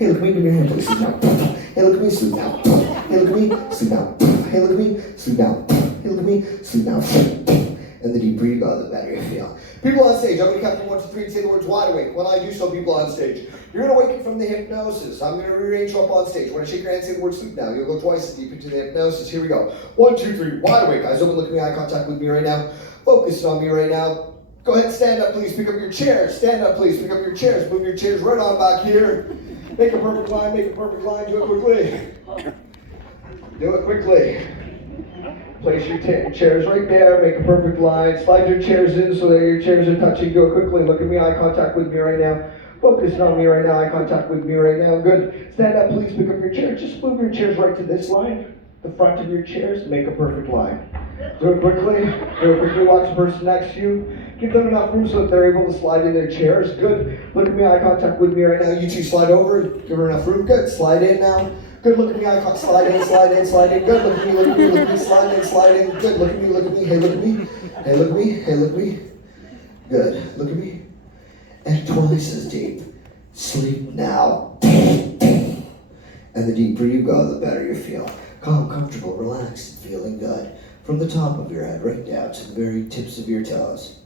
Hey, look at me, give me your hand, please. Sleep now. Hey, look at me, sleep now. Hey, look at me, sleep now. Hey, look at me, sleep now. Hey, look at me, sleep now. And the deeper you go, the better you feel. People on stage, I'm going to count from 1 to 3 and say the words wide awake. When I do so, people on stage, you're going to awaken from the hypnosis. I'm going to rearrange you up on stage. When I shake your hand, say the word sleep now. You'll go twice as deep into the hypnosis. Here we go. 1, 2, 3, wide awake. Eyes open, look at me, eye contact with me right now. Focus on me right now. Go ahead and stand up, please. Pick up your chairs. Stand up, please. Pick up your chairs. Move your chairs right on back here. Make a perfect line. Make a perfect line. Do it quickly. Do it quickly. Place your chairs right there. Make a perfect line. Slide your chairs in so that your chairs are touching. Do it quickly. Look at me. Eye contact with me right now. Focus on me right now. Eye contact with me right now. Good. Stand up, please. Pick up your chairs. Just move your chairs right to this line. The front of your chairs. Make a perfect line. Do it quickly. Do it quickly. Watch the person next to you. Give them enough room so that they're able to slide in their chairs. Good. Look at me. Eye contact with me right now. You two slide over. Give her enough room. Good. Slide in now. Good, look at me, eye contact, slide in, slide in, slide in. Good, look at me, look at me, look at me, slide in, slide in. Good, look at me, look at me, hey, look at me. Hey, look at me, hey, look at me. Good, look at me. And twice as deep. Sleep now. And the deeper you go, the better you feel. Calm, comfortable, relaxed, feeling good. From the top of your head right down to the very tips of your toes.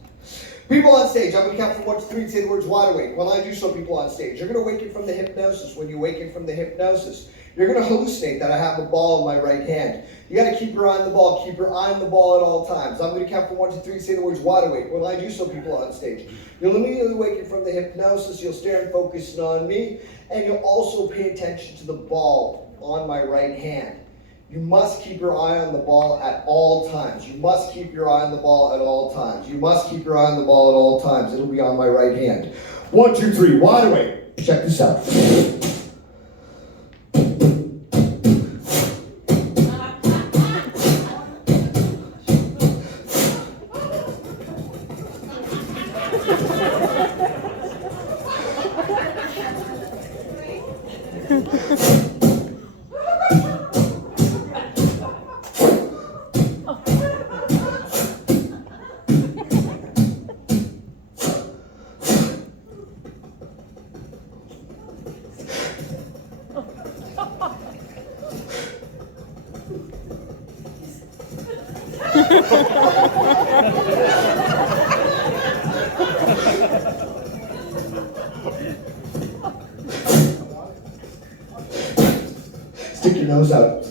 People on stage, I'm going to count from 1 to 3 and say the words wide awake. When I do so, people on stage, you're going to awaken from the hypnosis. When you awaken from the hypnosis, you're going to hallucinate that I have a ball in my right hand. You got to keep your eye on the ball. Keep your eye on the ball at all times. I'm going to count from 1 to 3 and say the words wide awake. When I do so, people on stage, you'll immediately awaken from the hypnosis. You'll stare and focus on me, and you'll also pay attention to the ball on my right hand. You must keep your eye on the ball at all times. You must keep your eye on the ball at all times. You must keep your eye on the ball at all times. It'll be on my right hand. 1, 2, 3, wide awake. Check this out. Stick your nose out.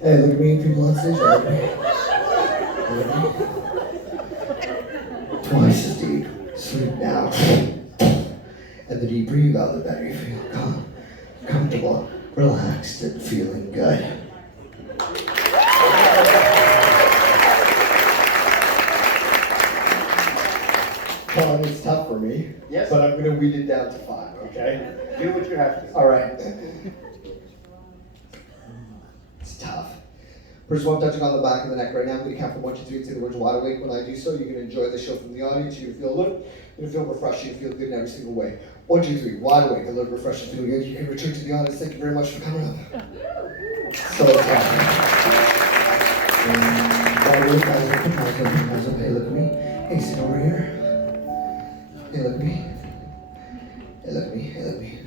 Hey, look at me, people on stage. Look at me. Look at me. Twice as deep. Sleep now. And the deeper you go, the better you feel. Calm, comfortable, relaxed, and feeling good. Colin, it's tough for me. Yes. But I'm going to weed it down to 5, okay? Do what you have to. All right. It's tough. First of all, I'm touching on the back of the neck right now. I'm going to count from 1 to 3 and say the words wide awake. When I do so, you're going to enjoy the show from the audience. You're going to feel alert. You're going to feel refreshed. You're going to feel good in every single way. 1, 2, 3, wide awake. Alert, refreshed, and feeling good. You can return to the audience. Thank you very much for coming up. So tough. Wide awake, eyes open, eyes open, eyes open. Hey, look at me. Hey, sit over here. Hey, look at me. Hey, look at me. Hey, look at me.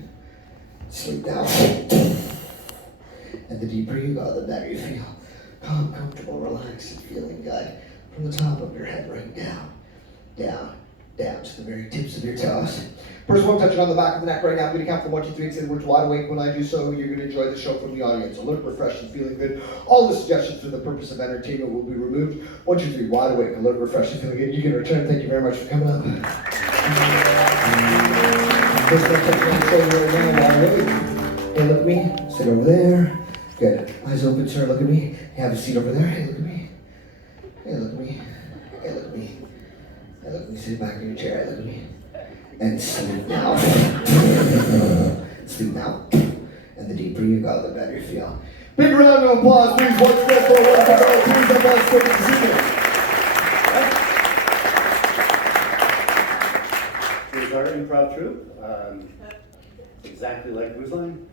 Sleep now. And the deeper you go, the better you feel. Calm, comfortable, relaxed, and feeling good. From the top of your head right down, down, down to the very tips of your toes. First one, touching on the back of the neck right now. I'm going to count from 1 to 3 and say the words wide awake. When I do so, you're going to enjoy the show from the audience. Alert, refreshed, and feeling good. All the suggestions for the purpose of entertainment will be removed. 1, 2, 3, wide awake, alert, refreshed, and feeling good. You can return. Thank you very much for coming up. First one, touching on the shoulder right now. Wide awake. Hey, look at me. Sit over there. Good. Eyes open, sir. Look at me. Have a seat over there. Hey, look at me. Hey, look at me. Hey, look at me. Hey, look at me. Sit back in your chair. Hey, look at me. And sleep now. Sleep now. And the deeper you go, the better you feel. Big round of applause, please. Once more for one to go. Please up on stage this evening. Here's our improv troupe. Exactly like Whose Line?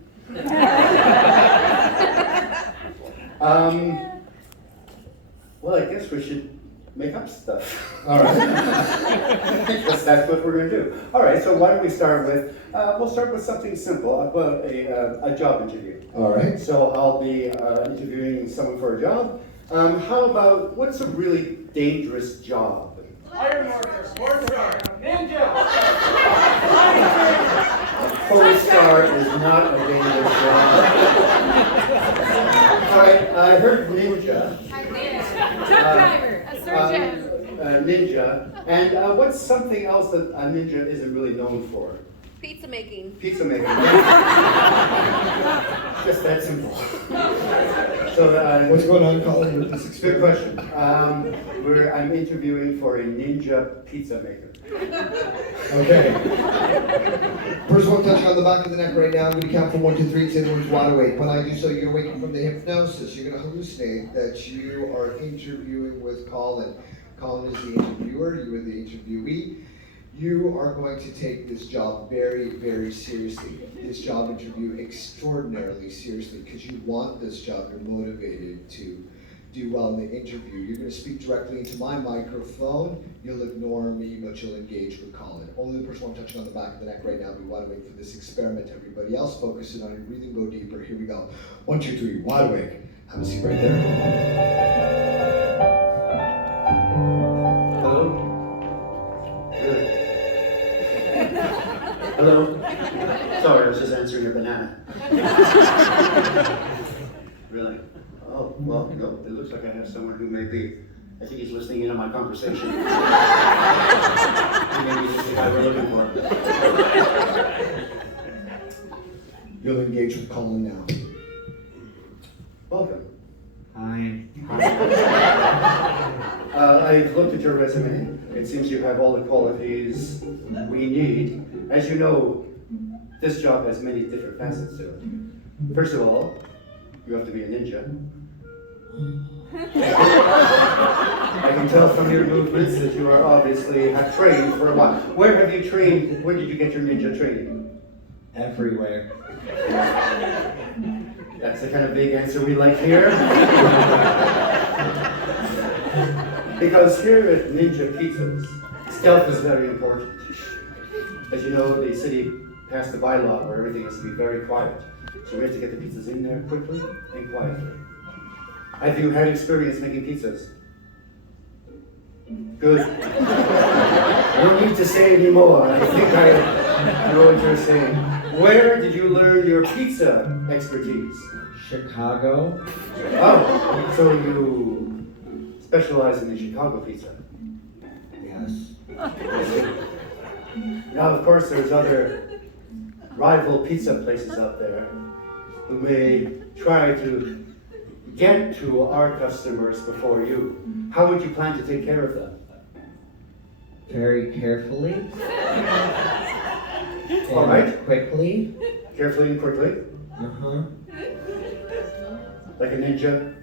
Well, I guess we should make up stuff. All right. That's what we're going to do. All right, so why don't we start with, we'll start with something simple, about a job interview. All right. So I'll be interviewing someone for a job. How about, what's a really dangerous job? Iron worker, sports star, ninja. Pole star is not a dangerous job. All right, I heard ninja. Truck driver, a surgeon. Ninja. And what's something else that a ninja isn't really known for? Pizza making. Pizza making. Just that simple. So, What's going on, Colin, with this good experiment? question. I'm interviewing for a ninja pizza maker. Okay. First one, touching on the back of the neck right now. I'm going to count from 1 to 3 and say the words wide awake. When I do so, you're waking from the hypnosis. You're going to hallucinate that you are interviewing with Colin. Colin is the interviewer, you are the interviewee. You are going to take this job very, very seriously. This job interview extraordinarily seriously because you want this job. You're motivated to do well in the interview. You're going to speak directly into my microphone. You'll ignore me, but you'll engage with Colin. Only the person I'm touching on the back of the neck right now. We want to wait for this experiment. Everybody else, focus in on your breathing. Go deeper. Here we go. 1, 2, 3. Wide awake. Have a seat right there. Hello? Good. Hello? Sorry, I was just answering your banana. Really? Oh, well, no, it looks like I have someone who may be. I think he's listening in on my conversation. Maybe this is the guy we're looking for. You'll engage with Colin now. Welcome. Hi. I've looked at your resume. It seems you have all the qualities we need. As you know, this job has many different facets to it. First of all, you have to be a ninja. I can tell from your movements that you are obviously have trained for a while. Where have you trained? Where did you get your ninja training? Everywhere. That's the kind of big answer we like here. Because here at Ninja Pizzas, stealth is very important. As you know, the city passed the bylaw where everything has to be very quiet. So we have to get the pizzas in there quickly and quietly. Have you had experience making pizzas? Good. I don't need to say anymore. I think I know what you're saying. Where did you learn your pizza expertise? Chicago. Oh, so you specialize in the Chicago pizza. Yes. Now, of course, there's other rival pizza places out there who may try to get to our customers before you. How would you plan to take care of them? Very carefully. All right. Quickly. Carefully and quickly, Uh-huh. like a ninja.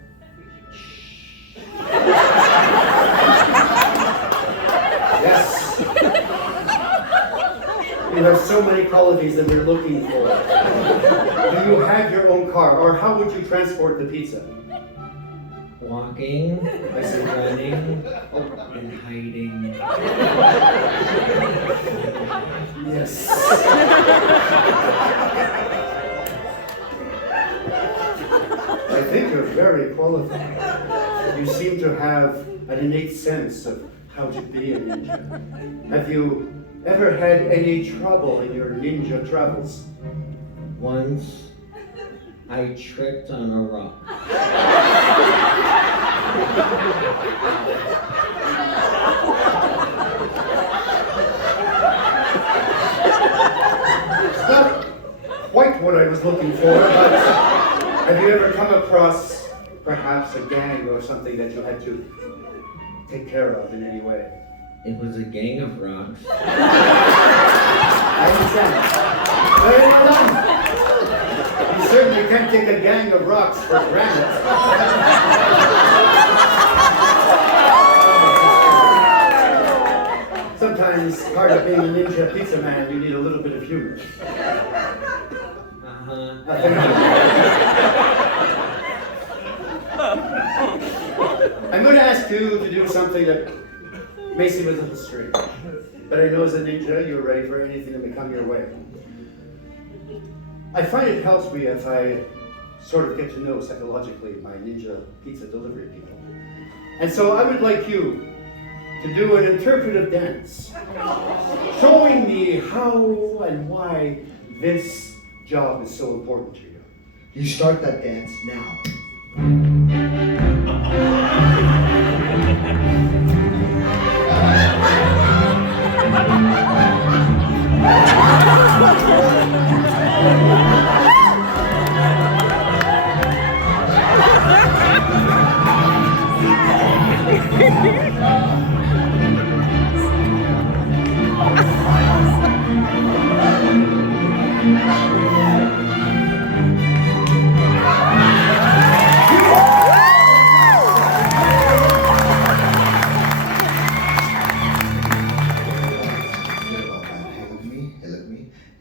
Yes. You have so many qualities that we're looking for. Do you have your own car, or how would you transport the pizza? Walking. I see. Running. And hiding. Yes. I think you're very qualified. You seem to have an innate sense of how to be a ninja. Have you ever had any trouble in your ninja travels? Once, I tripped on a rock. It's not quite what I was looking for, but have you ever come across perhaps a gang or something that you had to take care of in any way? It was a gang of rocks. I understand. Very well done. You certainly can't take a gang of rocks for granted. Sometimes, part of being a ninja pizza man, you need a little bit of humor. Uh-huh. I'm going to ask you to do something that may seem a little strange, but I know as a ninja you're ready for anything that may come your way. I find it helps me if I sort of get to know psychologically my ninja pizza delivery people. And so I would like you to do an interpretive dance, showing me how and why this job is so important to you. You start that dance now.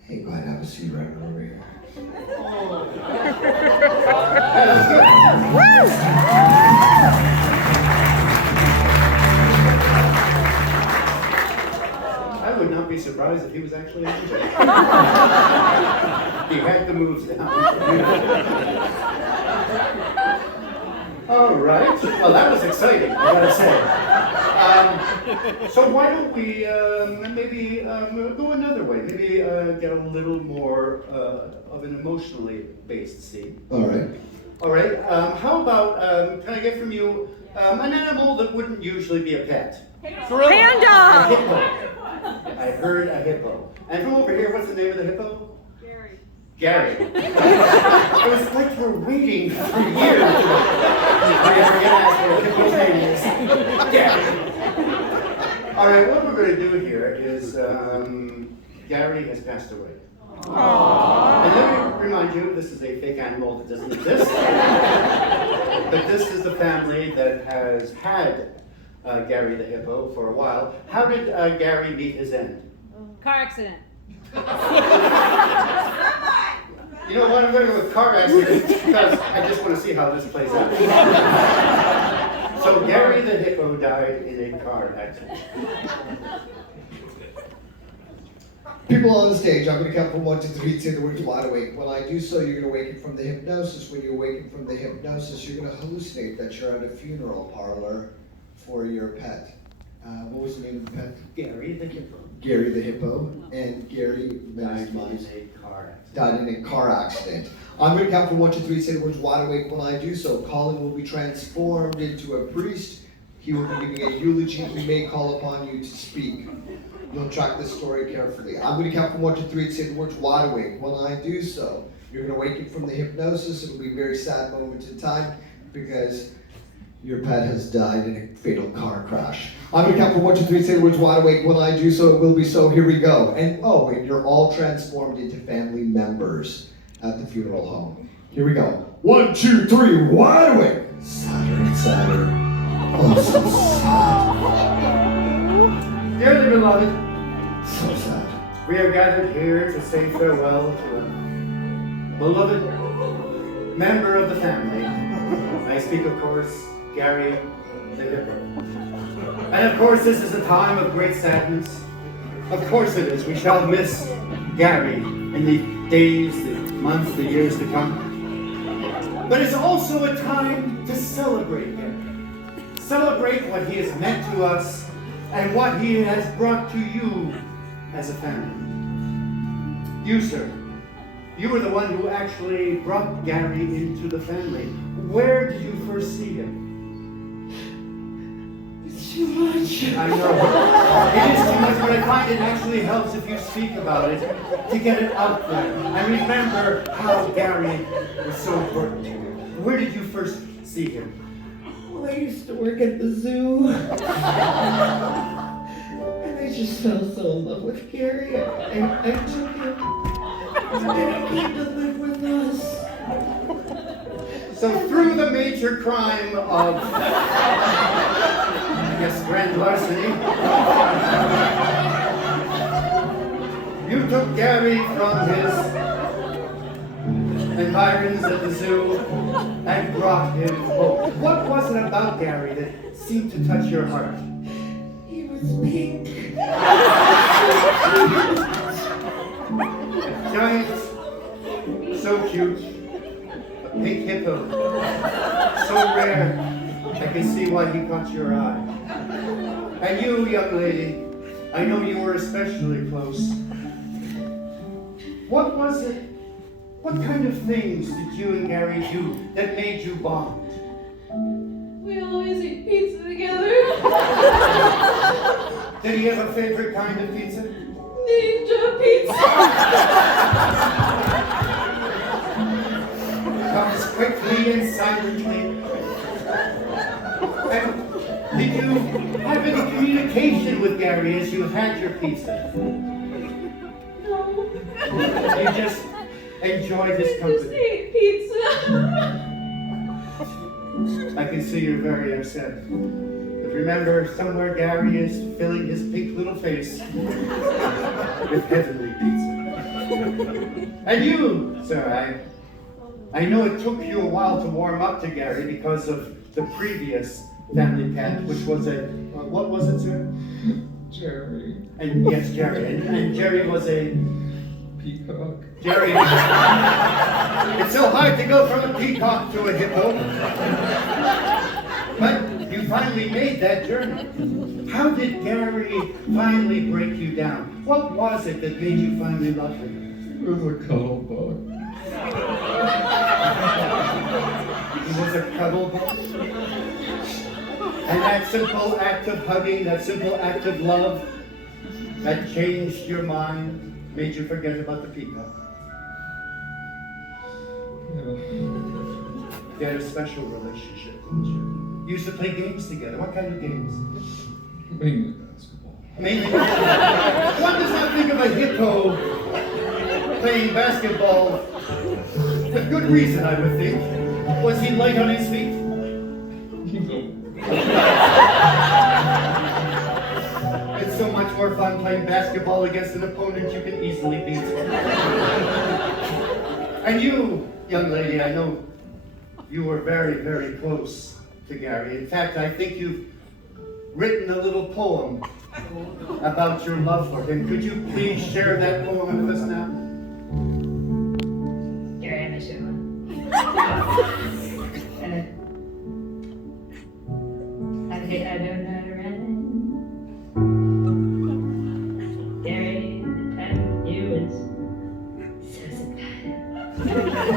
Hey, go ahead, have a seat right over here. I would not be surprised if he was actually a ninja. He had the moves down. All right. Well, that was exciting, I gotta say. So why don't we maybe go another way? Maybe get a little more of an emotionally based scene. All right. All right. How about can I get from you an animal that wouldn't usually be a pet? A Panda! hippo. I heard a hippo. And from over here, what's the name of the hippo? Gary. It was like we're waiting for years. I forget what the hippo's name is. Gary. All right, what we're going to do here is Gary has passed away. Aww. And let me remind you, this is a fake animal that doesn't exist. But this is the family that has had Gary the hippo for a while. How did Gary meet his end? Car accident. You know what, I'm going to go with car accident because I just want to see how this plays out. So Gary the hippo died in a car accident. People on the stage, I'm going to count from 1 to 3, say the words wide awake. When I do so, you're going to awaken from the hypnosis. When you awaken from the hypnosis, you're going to hallucinate that you're at a funeral parlor for your pet. What was the name of the pet? Gary the hippo. Gary the hippo. And Gary Died in a car accident. died in a car accident. I'm going to count from 1 to 3, say the words wide awake. When I do so, Colin will be transformed into a priest. He will be giving a eulogy. He may call upon you to speak. You'll track this story carefully. I'm going to count from 1 to 3 and say the words wide awake. When I do so, you're going to awaken from the hypnosis. It'll be a very sad moment in time because your pet has died in a fatal car crash. I'm going to count from 1 to 3 and say the words wide awake. When I do so, it will be so. Here we go. And you're all transformed into family members at the funeral home. Here we go. 1, 2, 3, wide awake. Sadder and sadder. Oh, so sad. Dearly beloved, So sad. we are gathered here to say farewell to a beloved member of the family. I speak, of course, Gary the hippo. And of course, this is a time of great sadness. Of course it is. We shall miss Gary in the days, the months, the years to come. But it's also a time to celebrate Gary. Celebrate what he has meant to us and what he has brought to you as a family. You, sir, you were the one who actually brought Gary into the family. Where did you first see him? It's too much. I know. It is too much, but I find it actually helps if you speak about it, to get it out there. And remember how Gary was so important to you. Where did you first see him? Well, I used to work at the zoo. And I just fell so in love with Gary. I took him. And he came to live with us. So through the major crime of, I guess, grand larceny, you took Gary from his environs at the zoo and brought him home. What was it about Gary that seemed to touch your heart? He was pink. Giant, so cute, a pink hippo, so rare, I can see why he caught your eye. And you, young lady, I know you were especially close. What was it? What kind of things did you and Gary do that made you bond? We always eat pizza together. Did he have a favorite kind of pizza? Ninja pizza. Comes quickly and silently. And did you have any communication with Gary as you had your pizza? No. You just enjoyed his We just company. ate pizza. I can see you're very upset. But remember, somewhere Gary is filling his pink little face with heavenly pizza. And you, sir, I know it took you a while to warm up to Gary because of the previous family pet, which was what was it, sir? Jerry. And yes, Jerry. And Jerry was a Peacock. Jerry. It's so hard to go from a peacock to a hippo. But you finally made that journey. How did Gary finally break you down? What was it that made you finally love him? He was a cuddle bug. He was a cuddle bug. And that simple act of hugging, that simple act of love, that changed your mind, made you forget about the peacock. Yeah. You had a special relationship, didn't you? You used to play games together. What kind of games? Mainly basketball. Mainly. One does not think of a hippo playing basketball with good reason, I would think. Was he light on his feet? No. It's so much more fun playing basketball against an opponent you can easily beat. And you, young lady, I know you were very, very close to Gary. In fact, I think you've written a little poem about your love for him. Could you please share that poem with us now? Here I am, I should I don't know how to run. Gary, and you is so sympathetic.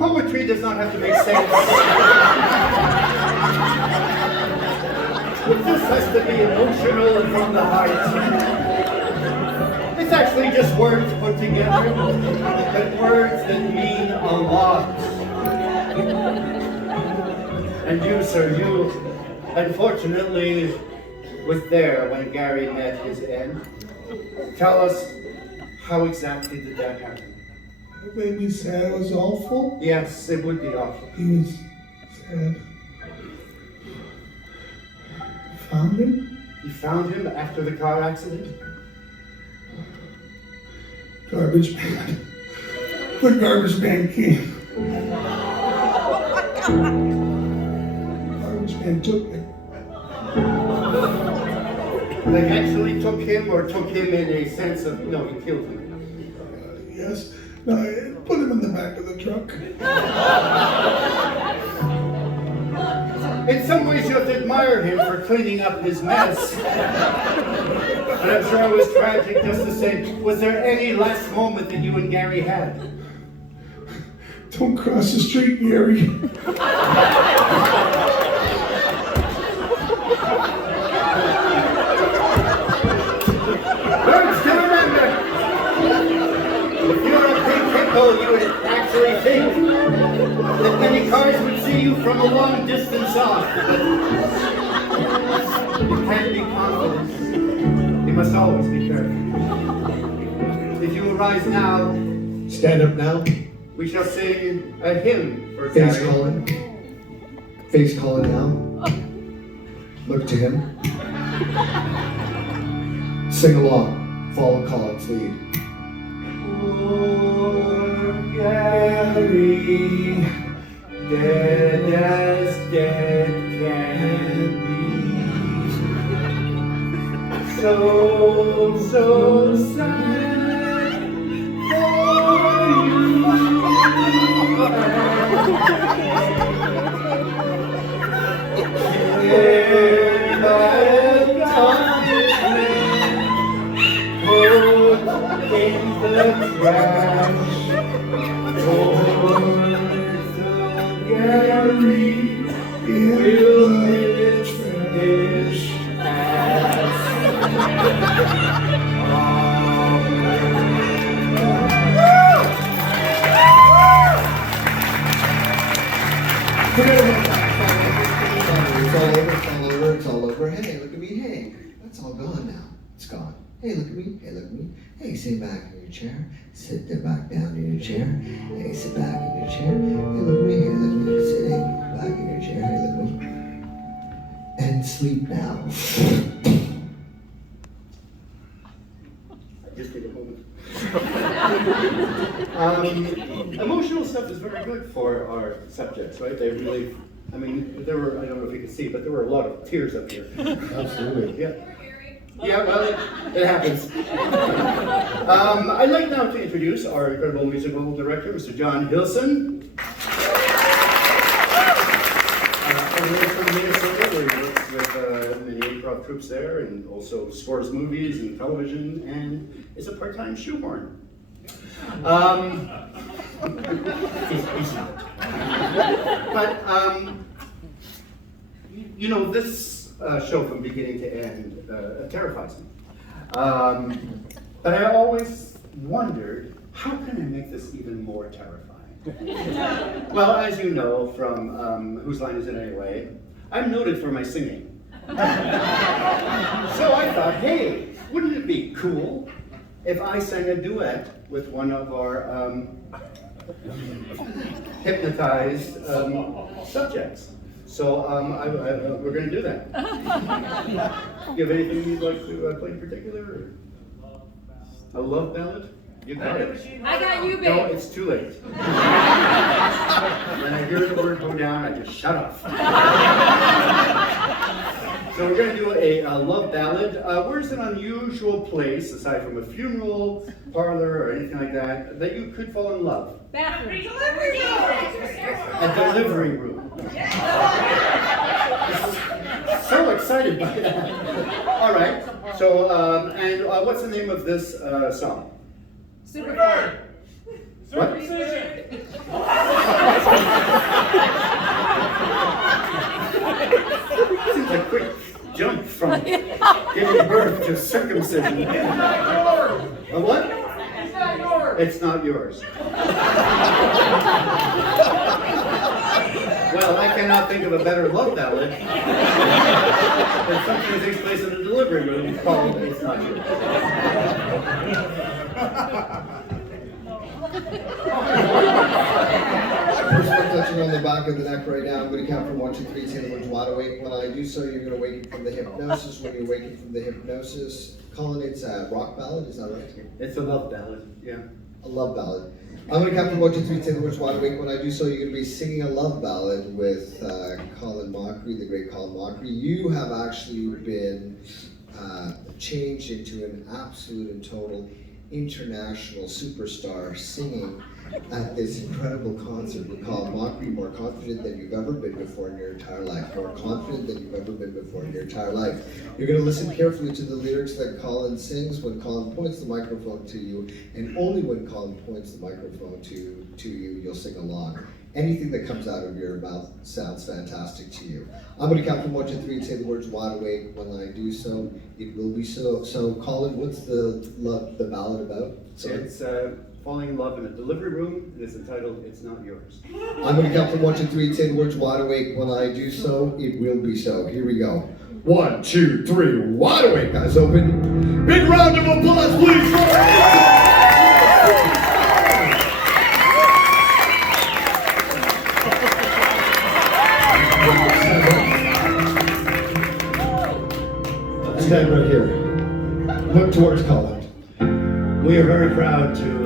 Poetry does not have to make sense. It just has to be emotional and from the heart. It's actually just words put together, but words that mean a lot. And you, sir, you unfortunately was there when Gary met his end. Tell us, how exactly did that happen? It made me sad. It was awful. Yes, it would be awful. He was sad. Found him. You found him after the car accident? Garbage man. The garbage man came. Garbage man took him. They actually took him, or took him in a sense of, no, he killed him. Yes. No, I put him in the back of the truck. In some ways, you have to admire him for cleaning up his mess. But I'm sure it was tragic just the same. Was there any last moment that you and Gary had? Don't cross the street, Gary. Words to remember! If you were a big hippo, you would actually think that many cars would see you from a long distance off. But you can't be confident. You must always be careful. If you will rise now, Stand up now. we shall sing a hymn for Face Gary. Colin. Face Colin now. Look to him. Sing along. Follow Colin's lead. dead as dead can be. So sad for you. In the trash, Gary will miss his ass. It's all over. Hey, look at me. Hey, that's all gone now. It's gone. Hey, look at me. Hey, look at me. Hey, sit back in your chair. Sit there back down in your chair. Hey, sit back in your chair. Hey, look at me. Hey, look at me. Sitting back in your chair. Hey, look at me. And sleep now. I just need a moment. Emotional stuff is very good for our subjects, right? They really, I mean, there were, I don't know if you can see, but there were a lot of tears up here. Absolutely. Yeah. Yeah, well, it happens. I'd like now to introduce our incredible musical director, Mr. John Hilson. Originally from Minnesota, where he works with many improv troupes there, and also scores movies and television, and is a part-time shoehorn. He's not. But, you know, this show from beginning to end terrifies me. But I always wondered, how can I make this even more terrifying? Well, as you know from Whose Line Is It Anyway, I'm noted for my singing. So I thought, hey, wouldn't it be cool if I sang a duet with one of our hypnotized subjects? So we're going to do that. Do you have anything you'd like to play in particular? Or? A love ballad? You got it. I got you, No, babe. it's too late. When I hear the word go down, I just shut off. So we're going to do a love ballad. Where's an unusual place, aside from a funeral parlor or anything like that, that you could fall in love? Bathroom. A delivery room. So excited by that. All right. So, and what's the name of this song? Super fun. What? Seems like a quick jump from giving birth to circumcision. A what? It's not yours. It's not yours. Well, I cannot think of a better love ballad than something that takes place in a delivery room called It's Not Yours. First one touching on the back of the neck right now. I'm going to count from 1, 2, 3, say the words wide awake. When I do so, you're going to waken from the hypnosis. When you're waking from the hypnosis, Colin, it's a rock ballad, is that right? It's a love ballad, yeah. A love ballad. I'm going to count from 1, 2, 3, say the words wide awake. When I do so, you're going to be singing a love ballad with Colin Mockery, the great Colin Mockery. You have actually been changed into an absolute and total international superstar singing at this incredible concert with Colin Mockery, more confident than you've ever been before in your entire life, more confident than you've ever been before in your entire life. You're going to listen carefully to the lyrics that Colin sings when Colin points the microphone to you, and only when Colin points the microphone to you, you'll sing along. Anything that comes out of your mouth sounds fantastic to you. I'm going to count from 1 to 3 and say the words wide awake. When I do so, it will be so. So, Colin, what's the ballad about? Sorry. It's falling in love in a delivery room, and it's entitled It's Not Yours. I'm going to count from 1 to 3 and say the words wide awake. When I do so, it will be so. Here we go. 1, 2, 3, wide awake. Eyes open. Big round of applause, please. Stand right here. Look towards Colin. We are very proud to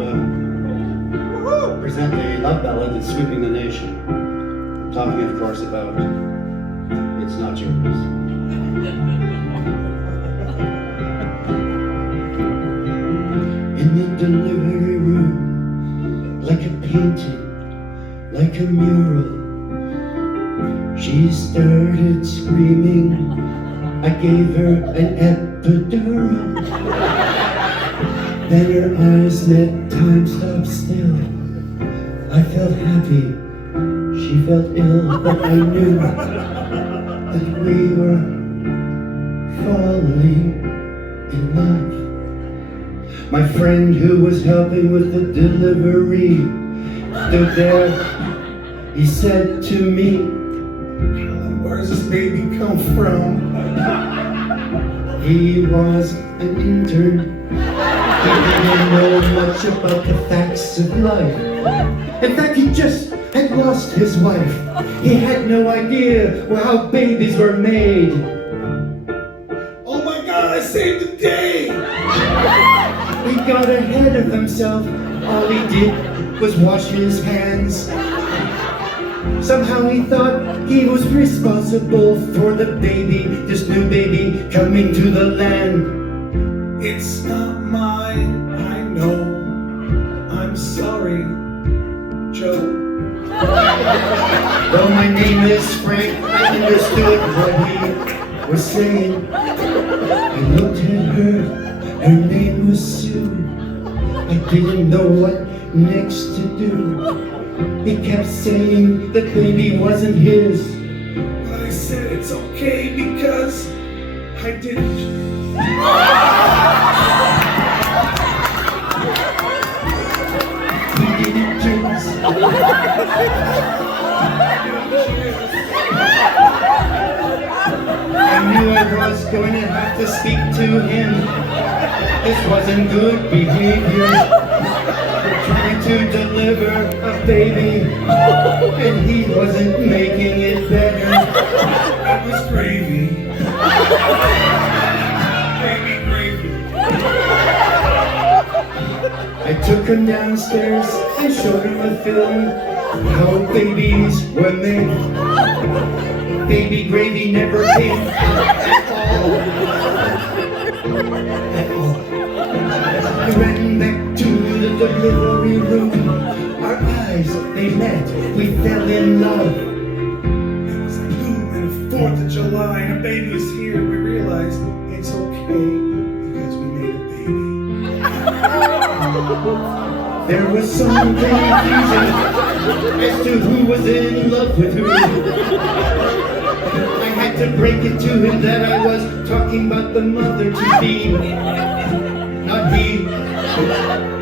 present a love ballad that's sweeping the nation. talking, of course, about It's Not Yours. In the delivery room, like a painting, like a mural, she started screaming. I gave her an epidural. Then her eyes met, time stopped still. I felt happy, she felt ill, but I knew that we were falling in love. My friend who was helping with the delivery stood there. He said to me, "Colin, where does this baby come from?" He was an intern. He didn't know much about the facts of life. In fact, he just had lost his wife. He had no idea how babies were made. "Oh my God, I saved the day!" He got ahead of himself. All he did was wash his hands. Somehow he thought he was responsible for the baby, this new baby coming to the land. "It's not mine, I know. I'm sorry, Joe." Though my name is Frank, I understood what he was saying. I looked at her, her name was Sue. I didn't know what next to do. He kept saying the baby wasn't his. But I said it's okay because I didn't. He didn't choose. I knew I was going to have to speak to him. This wasn't good behavior. Trying to deliver a baby, and he wasn't making it better. It was gravy. Baby gravy. I took him downstairs and showed him a film, how babies were made. Baby gravy never came out at all. At all. I ran back to the delivery room. Our eyes, they met. We fell in love. It was like boom, and 4th of July, and a baby was here. We realized it's okay because we made a baby. There was some confusion as to who was in love with who. I had to break it to him that I was talking about the mother to be, not he.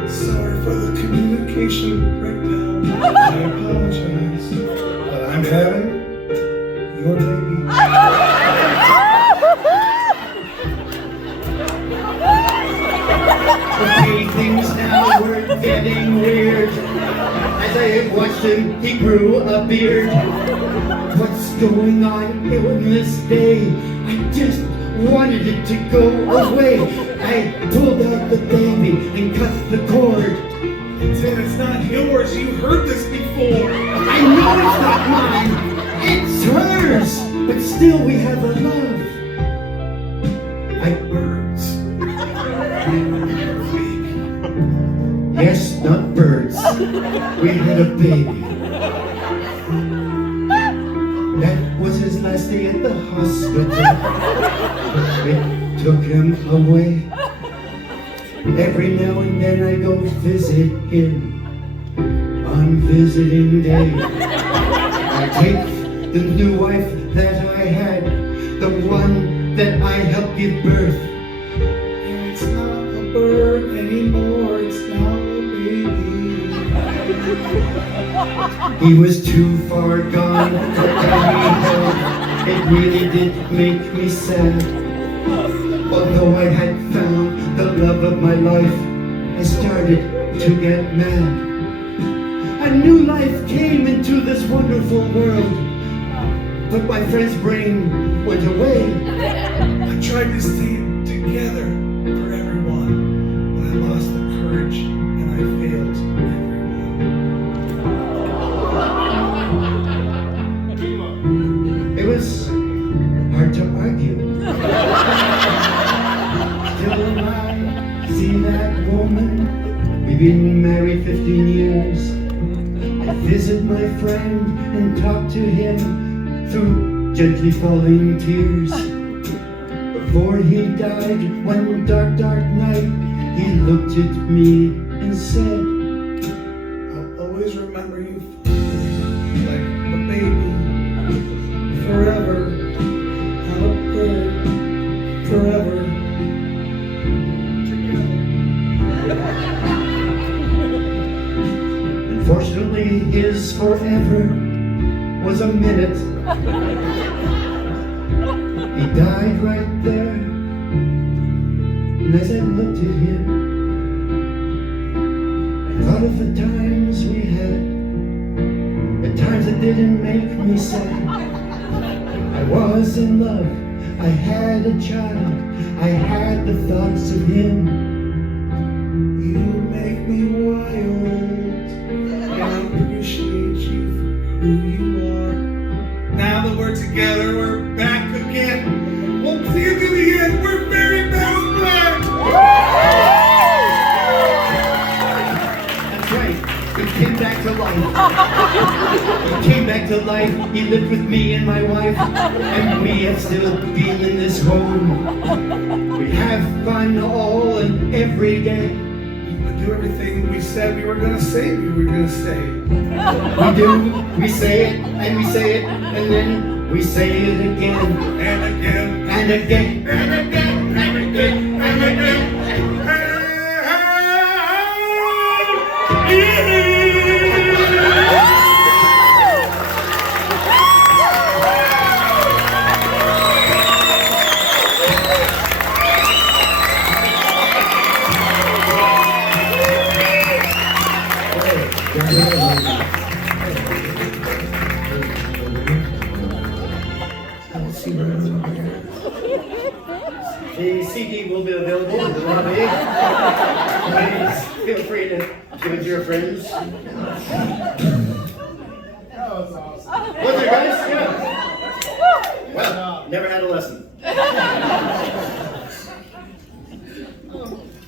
Sorry for the communication breakdown. I apologize. But I'm having your baby. Okay, things now were getting weird. As I watched him, he grew a beard. What's going on in this day? I just wanted it to go away. I pulled out the baby and cut the cord. Tim, it's not yours. You heard this before. I know it's not mine. It's hers. But still, we have a love. Like birds. Yes, not birds. We had a baby. That was his last day at the hospital. It took him away. Every now and then I go visit him on visiting day. I take the new wife that I had, the one that I helped give birth. And it's not a bird anymore, it's now a baby. He was too far gone to tell me how. It really did make me sad. Although I had found the love of my life, I started to get mad. A new life came into this wonderful world, but my friend's brain went away. I tried to stay together for everyone, but I lost the courage and I failed everyone. been married 15 years. I visit my friend and talk to him through gently falling tears. Before he died one dark, dark night, he looked at me and said, I'll always remember you like a baby, forever, how a bird, forever. Unfortunately, his forever was a minute. He died right there. And as I looked at him, I thought of the times we had, the times that didn't make me sad. I was in love, I had a child, I had the thoughts of him. You make me wild, and I appreciate you for who you are. Now that we're together, we're back again. We'll see you to the end. We're very best friends. That's right, he came back to life. He came back to life, he lived with me and my wife, and we have still been in this home. We have fun all and every day. We do everything we said we were going to say we were going to say. We do, we say it, and we say it, and then we say it again, And again, and again, and again, and again, and again. The CD will be available in the lobby. Please feel free to give it to your friends. That was awesome. Was it, guys? Yeah. Well, never had a lesson.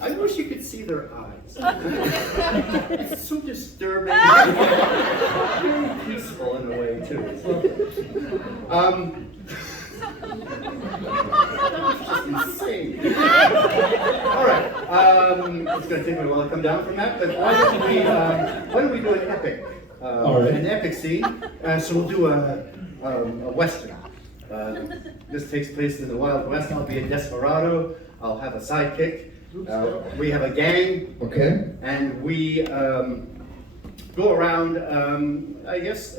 I wish you could see their eyes. It's so disturbing. Very peaceful in a way, too. It's just insane. All right. It's going to take me a while to come down from that, but why don't we do an epic? All right. An epic scene. So we'll do a western. This takes place in the Wild West. I'll be a desperado. I'll have a sidekick. We have a gang. Okay. And we go around, I guess,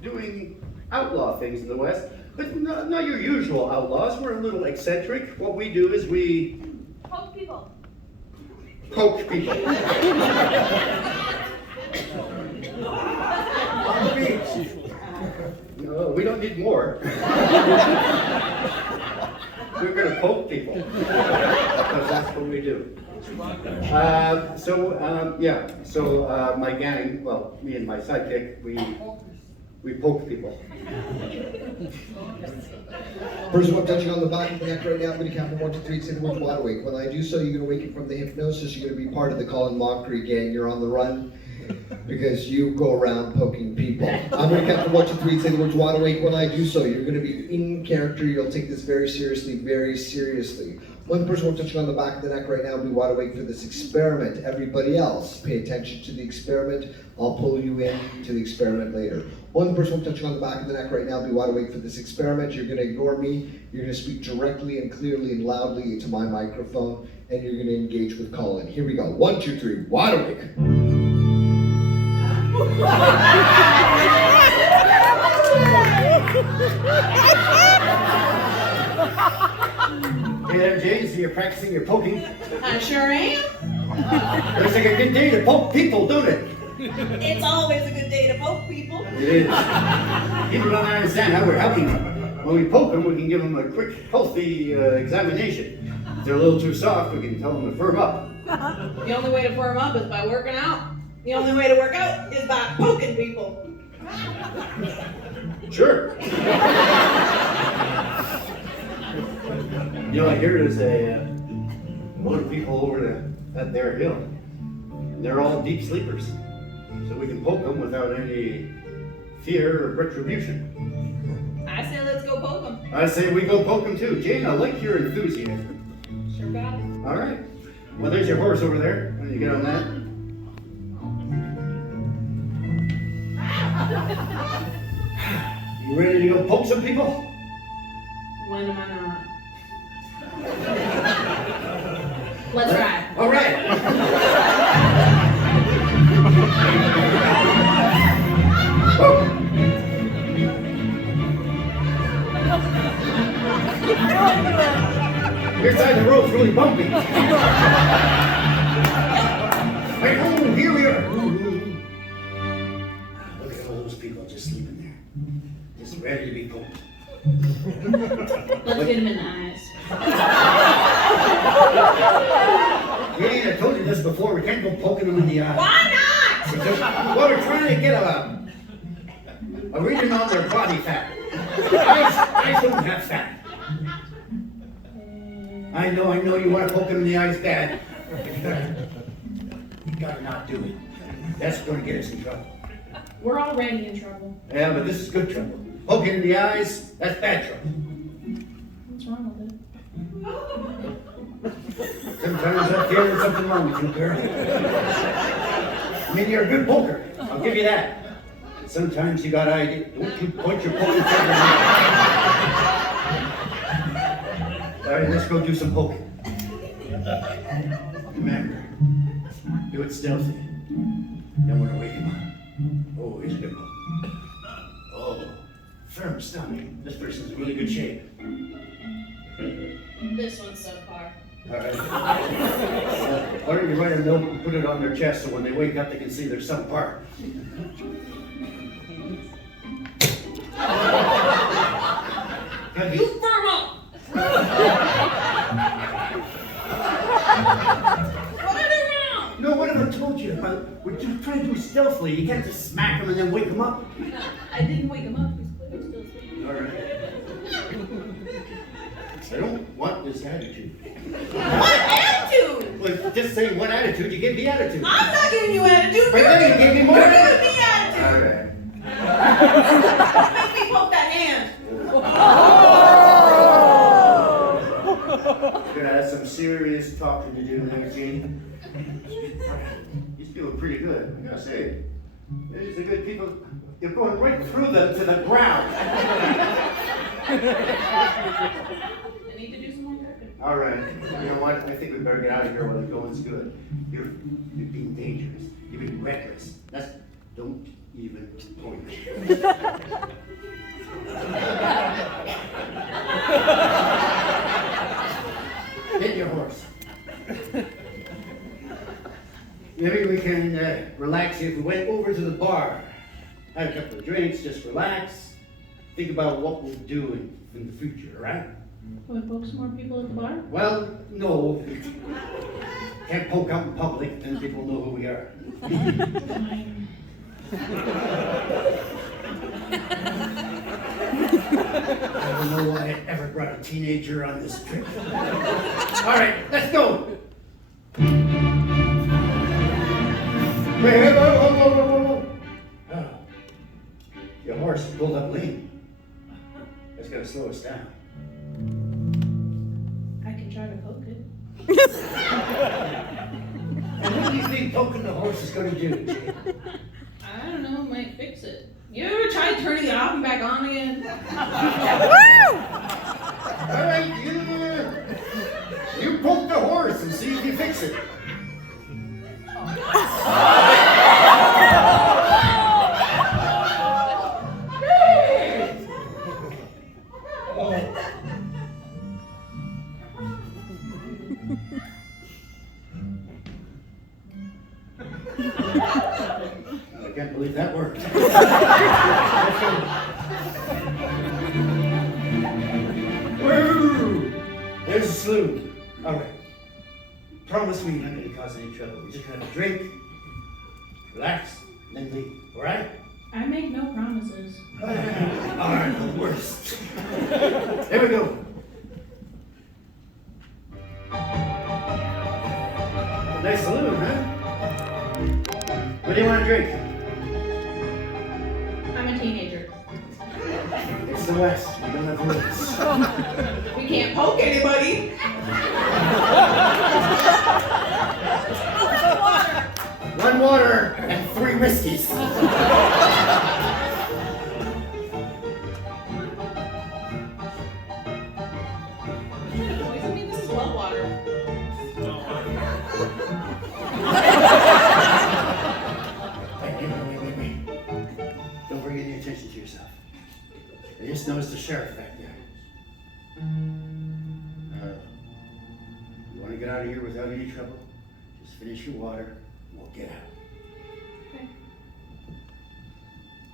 doing outlaw things in the West, but not your usual outlaws. We're a little eccentric. What we do is we Poke people. poke people. On the beach. No, we don't need more. We're going to poke people because that's what we do. So my gang, well, me and my sidekick, we poke people. First one, touching on the back of the neck right now. I'm going to count from 1 to 3. Say the word wide awake. When I do so, you're going to wake up from the hypnosis. You're going to be part of the Colin Mockery gang. You're on the run because you go around poking people. I'm going to count from 1 to 3. Say the words wide awake. When I do so, you're going to be in character. You'll take this very seriously, very seriously. One person will touching on the back of the neck right now will be wide awake for this experiment. Everybody else, pay attention to the experiment. I'll pull you in to the experiment later. One person will touching on the back of the neck right now will be wide awake for this experiment. You're going to ignore me. You're going to speak directly and clearly and loudly into my microphone, and you're going to engage with Colin. Here we go. 1, 2, 3. Wide awake. Hey there, Jay, so you're practicing your poking. I sure am. Looks like a good day to poke people, don't it? It's always a good day to poke people. It is. People don't understand how we're helping them. When we poke them, we can give them a quick, healthy examination. If they're a little too soft, we can tell them to firm up. The only way to firm up is by working out. The only way to work out is by poking people. Sure. You know, I hear there's a lot of people over at their hill. They're all deep sleepers. So we can poke them without any fear of retribution. I say let's go poke them. I say we go poke them too. Jane, I like your enthusiasm. Sure got it. All right. Well, there's your horse over there. When you get on that. You ready to go poke some people? When am I not? Let's ride. All right. Your side of the road's really bumpy. Hey, oh, here we are. Look at all those people just sleeping there. Just ready to be poked. Let's get him in the eyes. Yeah, I told you this before. We can't go poking them in the eye. Why not? Well, we're trying to get a reading on their body fat. Eyes don't have fat. I know you want to poke them in the eyes bad. You gotta not do it. That's going to get us in trouble. We're already in trouble. Yeah, but this is good trouble. Poking in the eyes, that's bad trouble. What's wrong with it? Sometimes I feel there's something wrong with you, girl. I mean, you're a good poker. I'll give you that. Sometimes you got ideas. Don't you point your poking finger at me. All right, let's go do some poking. Remember, do it stealthy. Don't want to wake him up. Oh, he's a good one. Oh, firm stomach. This person's in really good shape. This one's subpar. All right. Why don't you write a note and put it on their chest so when they wake up they can see there's some part. You firm up! What are they wrong? No, what have I told you? We're just trying to do it stealthily. You can't just smack them and then wake them up. I didn't wake him up. He's clearly still sleeping. All right. I don't want this attitude. What attitude? Well, just say what attitude. You give me attitude. I'm not giving you attitude. Right there, you gave me more You're attitude. giving me attitude. All right. Make me poke that hand. You're gonna have some serious talking to do now, Jane. He's feeling pretty good. I gotta say, these are good people. You're going right through them to the ground. I need to do some more work. All right. You know what? I think we better get out of here while the going's good. You're being dangerous. You're being reckless. Don't even point. Hit your horse. Maybe we can relax here if we went over to the bar. Have a couple of drinks, just relax. Think about what we'll do in the future, all right? Can we poke some more people at the bar? Well, no. Can't poke out in public, then people know who we are. Fine. I don't know why I ever brought a teenager on this trip. All right, let's go. Hey, whoa. Oh, your horse pulled up lame. That's gonna slow us down. I can try to poke it. And what do you think poking the horse is gonna do, Jane? I don't know, it might fix it. You ever tried turning it off and back on again? All right, you poke the horse and see if you fix it. I can't believe that worked. Woo! There's a slough. All right. Promise me you're not going to cause any trouble. We're just going to have a drink, relax, and then leave. All right? I make no promises. Are the worst. Here we go. Nice saloon, huh? What do you want to drink? I'm a teenager. It's the West. We don't have rules. We can't poke anybody. One water and 3 whiskeys. This is well water. Wait. Don't bring any attention to yourself. I just noticed the sheriff back there. You want to get out of here without any trouble? Just finish your water and we'll get out.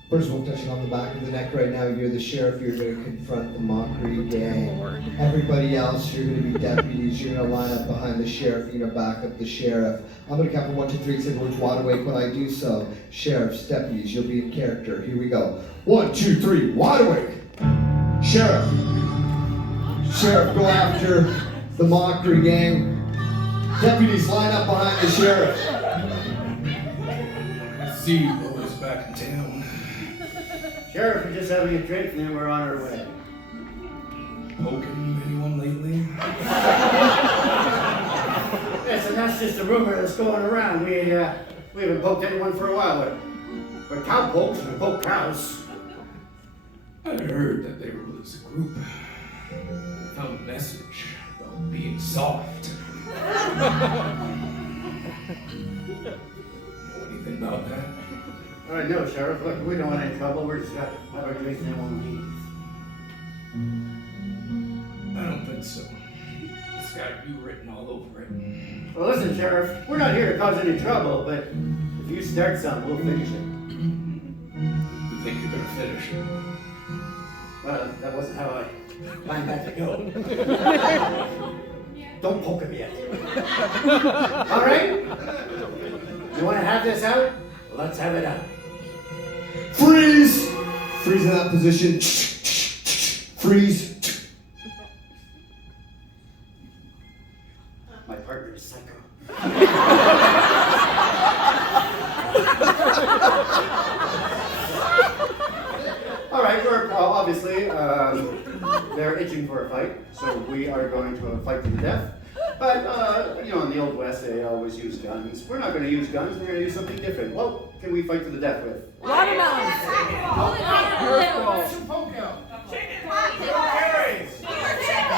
First of all, touching on the back of the neck right now, you're the sheriff, you're going to confront the mockery gang. Everybody else, you're going to be deputies, you're going to line up behind the sheriff, you're going to back up the sheriff. I'm going to count from 1, 2, 3, say the words wide awake when I do so. Sheriffs, deputies, you'll be in character. Here we go. 1, 2, 3, wide awake. Sheriff. Sheriff, go after the mockery gang. Deputies, line up behind the sheriff. See you boys back in town. Sheriff, we're just having a drink and then we're on our way. Poking anyone lately? Yes, and that's just a rumor that's going around. We haven't poked anyone for a while. We're cow pokes and we poke cows. I heard that they were as a group. Found a message about being soft. Know anything about that? All right, no, Sheriff. Look, we don't want any trouble. We're just gonna have our drinks and then we'll leave. I don't think so. It's got you written all over it. Well, listen, Sheriff. We're not here to cause any trouble, but if you start something, we'll finish it. You think you're gonna finish it? Well, that wasn't how I planned that to go. Don't poke him yet. All right? You want to have this out? Let's have it out. Freeze! Freeze in that position. Freeze. My partner is psycho. All right, we're obviously they're itching for a fight, so we are going to fight to the death. But you know, in the Old West, they always use guns. We're not going to use guns. We're going to use something different. What can we fight to the death with? Watermelons.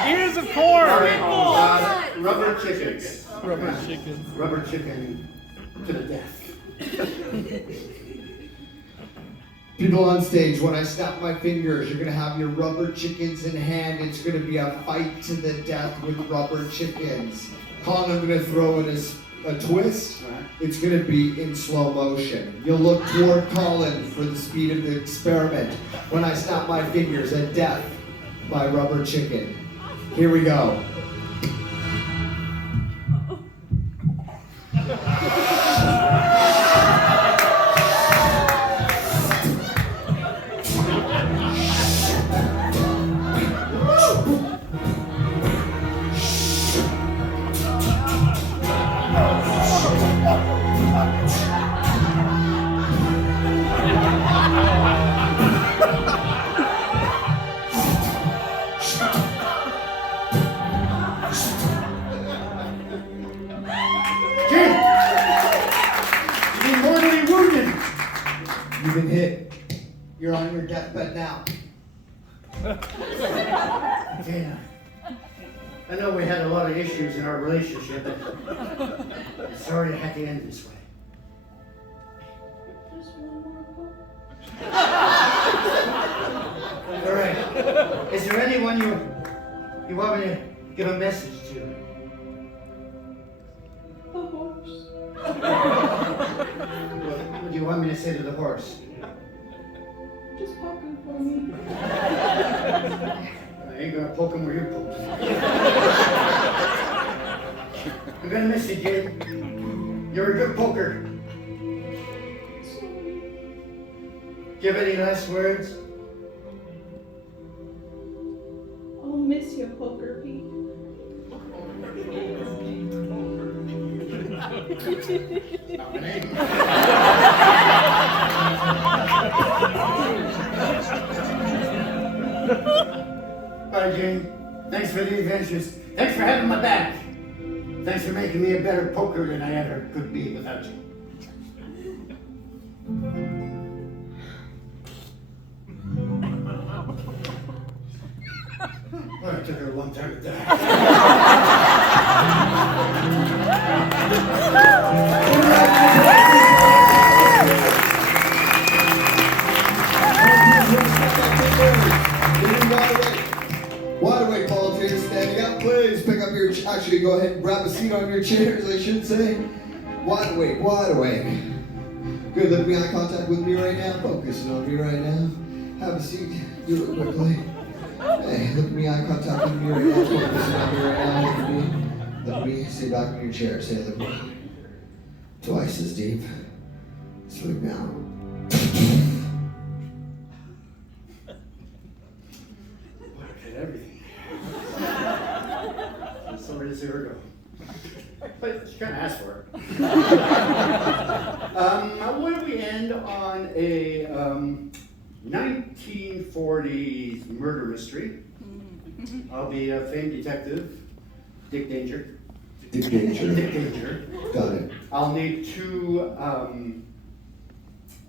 Ears of corn. All right, rubber chickens. Rubber chickens. Rubber chicken to the death. People on stage, when I snap my fingers, you're gonna have your rubber chickens in hand. It's gonna be a fight to the death with rubber chickens. Colin, I'm gonna throw in a twist. It's gonna be in slow motion. You'll look toward Colin for the speed of the experiment. When I snap my fingers, a death by rubber chicken. Here we go. You've been hit. You're on your deathbed now. Dana, I know we had a lot of issues in our relationship, but I'm sorry it had to end this way. All right. Is there anyone you want me to give a message to? The horse. What do you want me to say to the horse? Just poking for me. I ain't gonna poke him where you're poking. I'm gonna miss you, kid. You're a good poker. Sorry. Do you have any last words? I'll miss you, Poker Pete. Not my name. Thanks for having my back. Thanks for making me a better poker than I ever could be without you. Well, it took her a long time to die. Wide awake volunteers standing up, please pick up your, actually go ahead and grab a seat on your chairs, I should say. Wide awake, wide awake. Good, look me eye contact with me right now, focusing on me right now. Have a seat, do it quickly. Hey, look me eye contact with me right now, focusing on me right now, look at me, sit back in your chair, say look at me. Twice as deep. Sleep now. Everything. I'm sorry to see her go. But she kind of asked for it. Why don't we end on a 1940s murder mystery? I'll be a famed detective, Dick Danger. Dick Danger. Dick Danger. Got it. I'll need two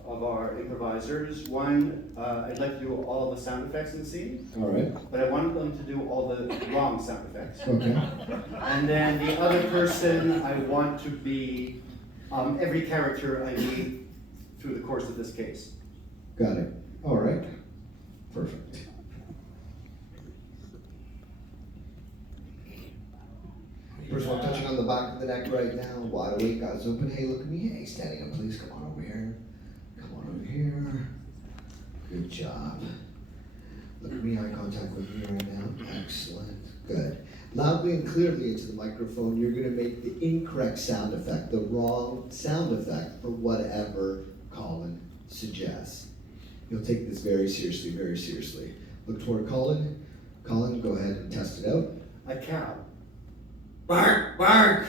of our improvisers. One, I'd like to do all the sound effects in the scene, All right. but I want them to do all the wrong sound effects. Okay. And then the other person, I want to be every character I meet through the course of this case. Got it. All right. Perfect. First of all, touching on the back of the neck right now. Wide awake, eyes open. Hey, look at me. Hey, standing up, please. Come on over here. Come on over here. Good job. Look at me, eye contact with me right now. Excellent. Good. Loudly and clearly into the microphone, you're going to make the incorrect sound effect, the wrong sound effect for whatever Colin suggests. You'll take this very seriously, very seriously. Look toward Colin. Colin, go ahead and test it out. A cow. Bark, bark.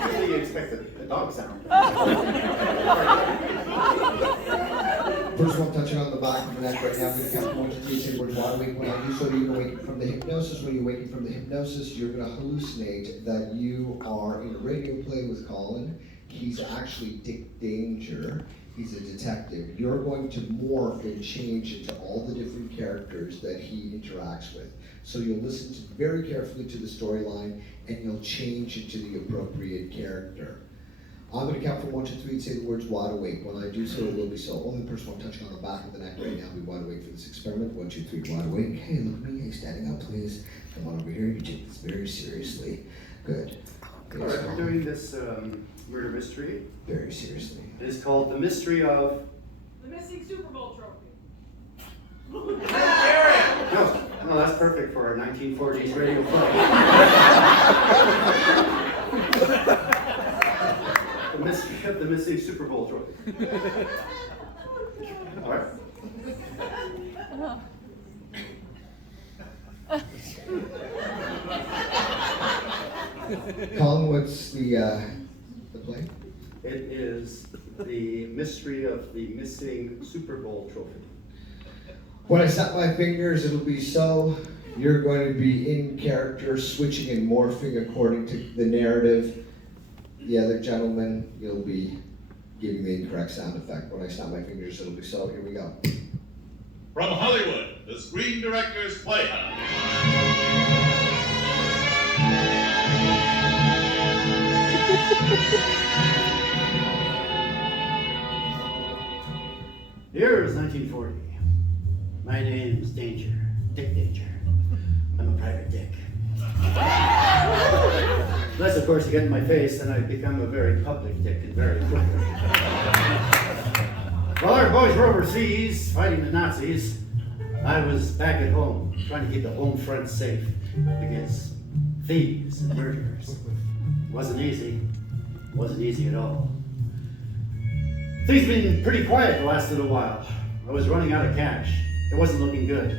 Usually you expect a dog sound. First of all, touching on the back of the neck right now, I'm going to count from 1 to 3, say words wide awake. When I do so, you're going to wake from the hypnosis. When you waken from the hypnosis, you're going to hallucinate that you are in a radio play with Colin. He's actually Dick Danger. He's a detective. You're going to morph and change into all the different characters that he interacts with. So you'll listen very carefully to the storyline, and you'll change into the appropriate character. I'm going to count from 1 to 3 and say the words wide awake. When I do so, it will be so. Only the person I'm touching on the back of the neck right now will be wide awake for this experiment. 1, 2, 3, wide awake. Hey, look at me. Hey, standing up, please. Come on over here. You take this very seriously. Good. All right, we're doing this murder mystery. Very seriously. It is called The Mystery of... The missing Super Bowl trophy. No, that's perfect for our 1940s radio play. The Mystery of the Missing Super Bowl trophy. All right. Colin, what's the play? It is the mystery of the missing Super Bowl trophy. When I snap my fingers, it'll be so. You're going to be in character, switching and morphing according to the narrative. The other gentleman, you'll be giving the incorrect sound effect. When I snap my fingers, it'll be so. Here we go. From Hollywood, the Screen Directors Playhouse. Here's 1940. My name's Danger, Dick Danger. I'm a private dick. Unless, of course, you get in my face, then I become a very public dick and very quickly. While our boys were overseas fighting the Nazis, I was back at home trying to keep the home front safe against thieves and murderers. It wasn't easy. It wasn't easy at all. Things have been pretty quiet the last little while. I was running out of cash. It wasn't looking good.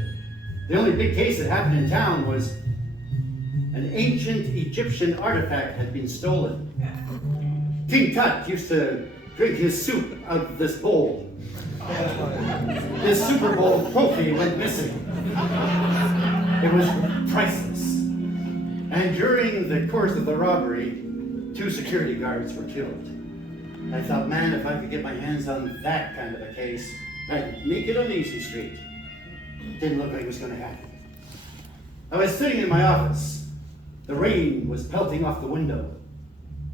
The only big case that happened in town was an ancient Egyptian artifact had been stolen. King Tut used to drink his soup out of this bowl. His Super Bowl trophy went missing. It was priceless. And during the course of the robbery, 2 security guards were killed. I thought, man, if I could get my hands on that kind of a case, I'd make it on easy street. Didn't look like it was going to happen. I was sitting in my office. The rain was pelting off the window.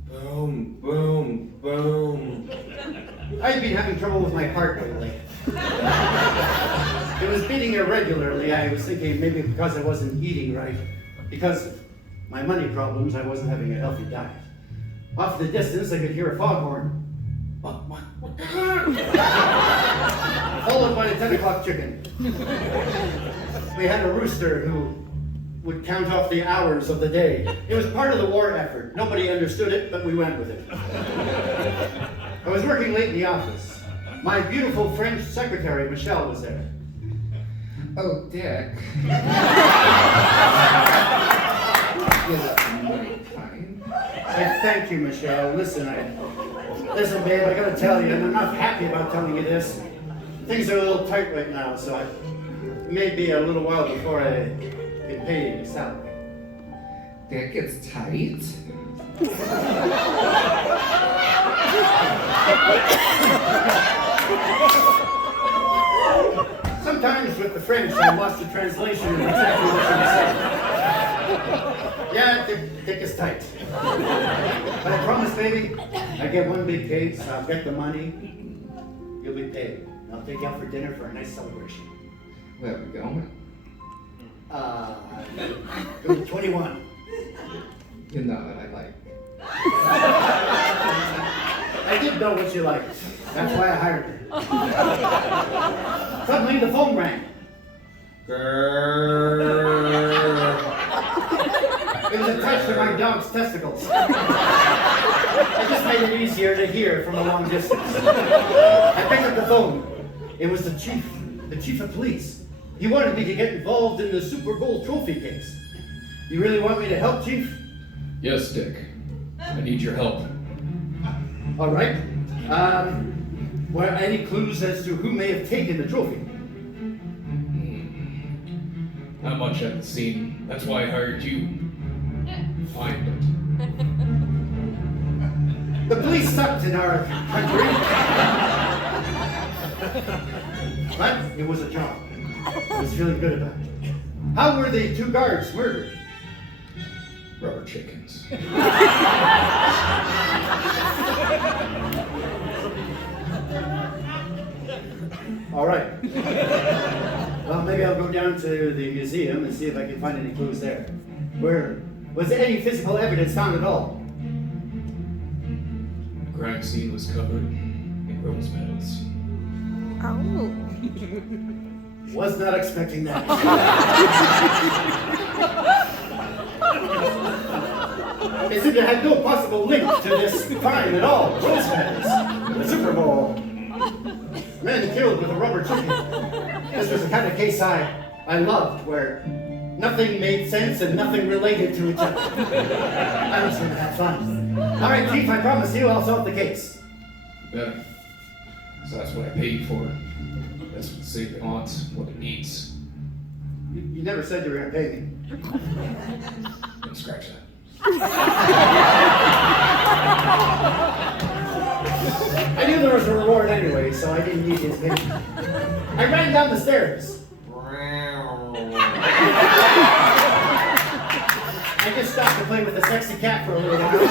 Boom, boom, boom. I'd been having trouble with my heart lately. It was beating irregularly. I was thinking maybe because I wasn't eating right. Because of my money problems, I wasn't having a healthy diet. Off in the distance, I could hear a foghorn. Followed by a 10 o'clock chicken. We had a rooster who would count off the hours of the day. It was part of the war effort. Nobody understood it, but we went with it. I was working late in the office. My beautiful French secretary, Michelle, was there. Oh, Dick. You look very kind. I thank you, Michelle. Listen, babe, I gotta tell you, and I'm not happy about telling you this. Things are a little tight right now, so it may be a little while before I can pay you your salary. Dick, it's tight. Sometimes with the French, I lost the translation of exactly what you said. Yeah, Dick is tight. But I promise, baby, I get one big case, I'll get the money, you'll be paid. I'll take you out for dinner for a nice celebration. Where are we going? 21. You know what I like. I did know what you liked. That's why I hired her. Suddenly the phone rang. It was attached to my dog's testicles. I just made it easier to hear from a long distance. I picked up the phone. It was the chief of police. He wanted me to get involved in the Super Bowl trophy case. You really want me to help, Chief? Yes, Dick. I need your help. All right. Well, any clues as to who may have taken the trophy? Not much at the scene. That's why I hired you. Find it. The police sucked in our country. But it was a job. I was feeling good about it. How were the 2 guards murdered? Rubber chickens. All right. Well, maybe I'll go down to the museum and see if I can find any clues there. Was there any physical evidence found at all? The crime scene was covered in rose petals. Oh. Was not expecting that. It seemed to have no possible link to this crime at all. Rose petals. The Super Bowl. Man killed with a rubber chicken. This was the kind of case I loved, where nothing made sense and nothing related to each other. I was going to have fun. All right, Chief, I promise you I'll solve the case. Better. So that's what I paid for. That's what the city wants, what it needs. You never said you were going to pay me. Don't scratch that. I knew there was a reward anyway, so I didn't need his payment. I ran down the stairs. I just stopped to play with the sexy cat for a little while.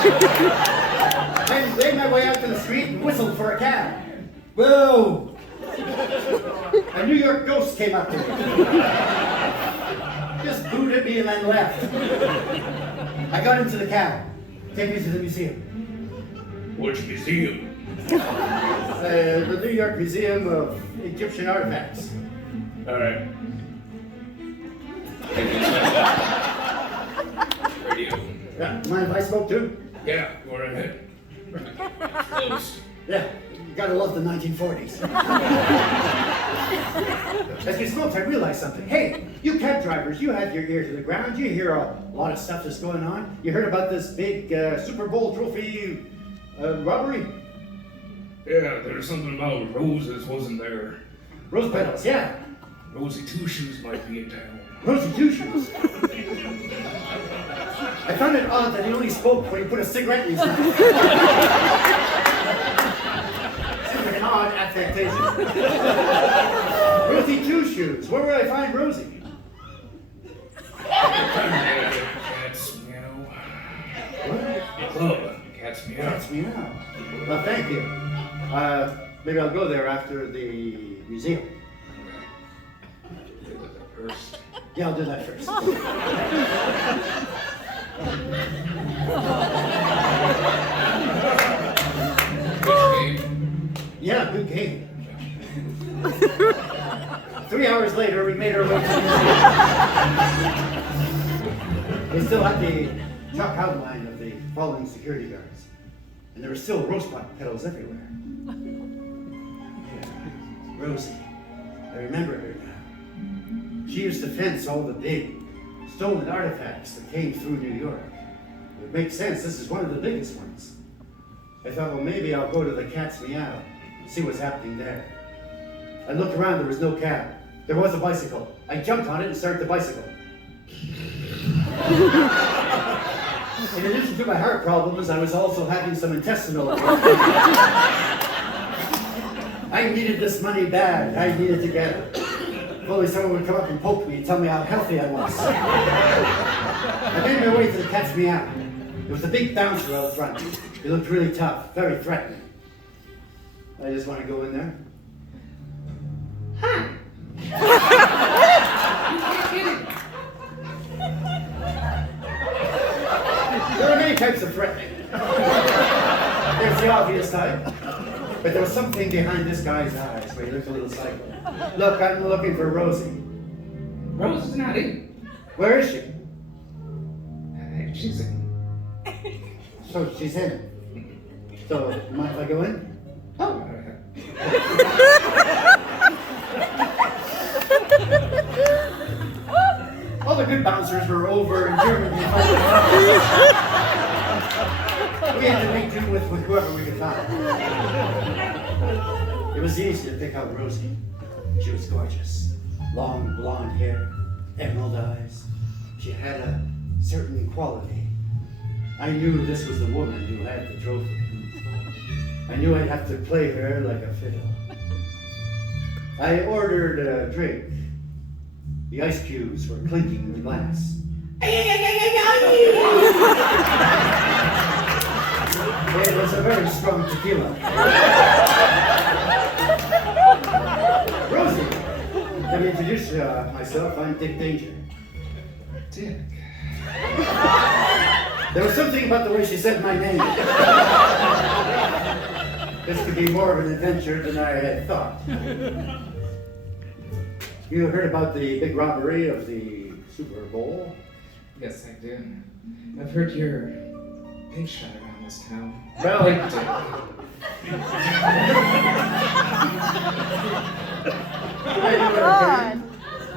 I made my way out to the street and whistled for a cab. Boo! A New York ghost came up to me. Just booed at me and then left. I got into the cab. Take me to the museum. Which museum? The New York Museum of Egyptian Artifacts. All right. Radio. Yeah, mind if I smoke too? Yeah, go right ahead. Close. Yeah, you gotta love the 1940s. As we smoked, I realized something. Hey, you cab drivers, you have your ear to the ground. You hear a lot of stuff that's going on. You heard about this big Super Bowl trophy robbery? Yeah, there's something about roses, wasn't there? Rose petals, yeah. Rosie Two Shoes might be in town. Rosie Two Shoes. I found it odd that he only spoke when he put a cigarette in his mouth. Seems like an odd affectation. Rosie Two Shoes. Where would I find Rosie? Cats meow. What? The club. Cats meow. Cats meow. Well, thank you. Maybe I'll go there after the museum. First. Yeah, I'll do that first. Yeah, good game. 3 hours later, we made our way to the museum. We still had the chalk outline of the fallen security guards, and there were still rose petals everywhere. Yeah, Rosie. I remember her now. She used to fence all the big, stolen artifacts that came through New York. It would make sense, this is one of the biggest ones. I thought, well, maybe I'll go to the Cat's Meow and see what's happening there. I looked around, there was no cab. There was a bicycle. I jumped on it and started the bicycle. In addition to my heart problems, I was also having some intestinal problems. I needed this money bad. I needed to get it. If only someone would come up and poke me and tell me how healthy I was. I made my way to the Cat's Meow. There was a big bouncer out front. He looked really tough, very threatening. I just want to go in there. Hi. There are many types of threatening. There's the obvious type. But there was something behind this guy's eyes where he looked a little psycho. Look, I'm looking for Rosie. Rose is not in. Where is she? She's in. So she's in. So, mind if I go in? Oh. All the good bouncers were over in Germany. We had to make do with whoever we could find. It was easy to pick out Rosie. She was gorgeous. Long blonde hair, emerald eyes. She had a certain quality. I knew this was the woman who had the trophy. I knew I'd have to play her like a fiddle. I ordered a drink. The ice cubes were clinking in the glass. It was a very strong tequila. Rosie, let me introduce myself. I'm Dick Danger. Dick. There was something about the way she said my name. This could be more of an adventure than I had thought. You heard about the big robbery of the Super Bowl? Yes, I do. I've heard you're big shot around this town. Well, Big Dick.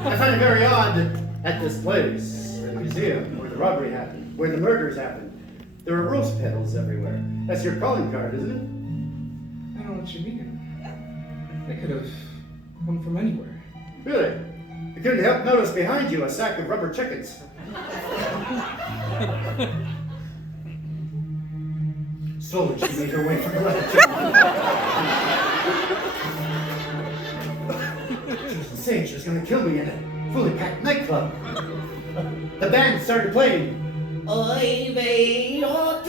I find it very odd that at this place, the museum, where the robbery happened, where the murders happened, there are rose petals everywhere. That's your calling card, isn't it? I don't know what you mean. They could have come from anywhere. Really? I couldn't help notice behind you a sack of rubber chickens. Slowly she made her way from the rubber chickens. She was insane. She was going to kill me in a fully packed nightclub. The band started playing. Oy vey o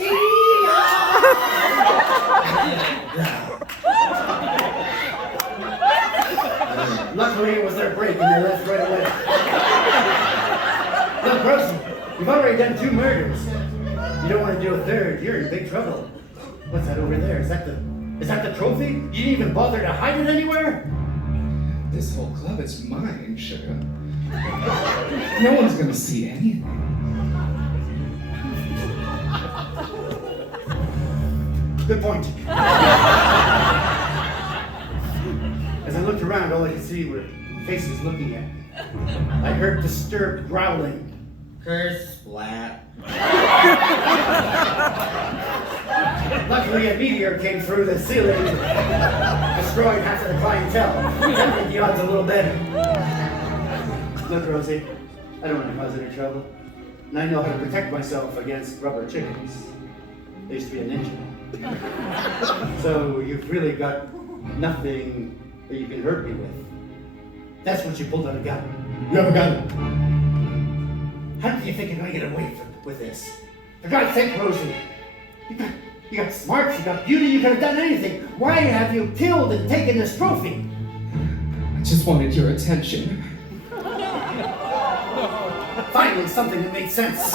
Luckily, it was their break and they left right away. Look, Rosie, you've already done 2 murders. You don't want to do a third. You're in big trouble. What's that over there? Is that the trophy? You didn't even bother to hide it anywhere? This whole club is mine, sugar. No one's gonna see anything. Good point. As I looked around, all I could see were faces looking at me. I heard disturbed growling. Curse flat. Luckily, a meteor came through the ceiling, destroying half of the clientele. That made the odds a little better. Look, Rosie, I don't want to cause any trouble. And I know how to protect myself against rubber chickens. I used to be a ninja. So you've really got nothing that you can hurt me with. That's what you pulled out a gun. You have a gun. How do you think you're going to get away with this? For God's sake, Rosie, you got smarts, you got beauty, you could have done anything. Why have you killed and taken this trophy? I just wanted your attention. Finally, something that made sense.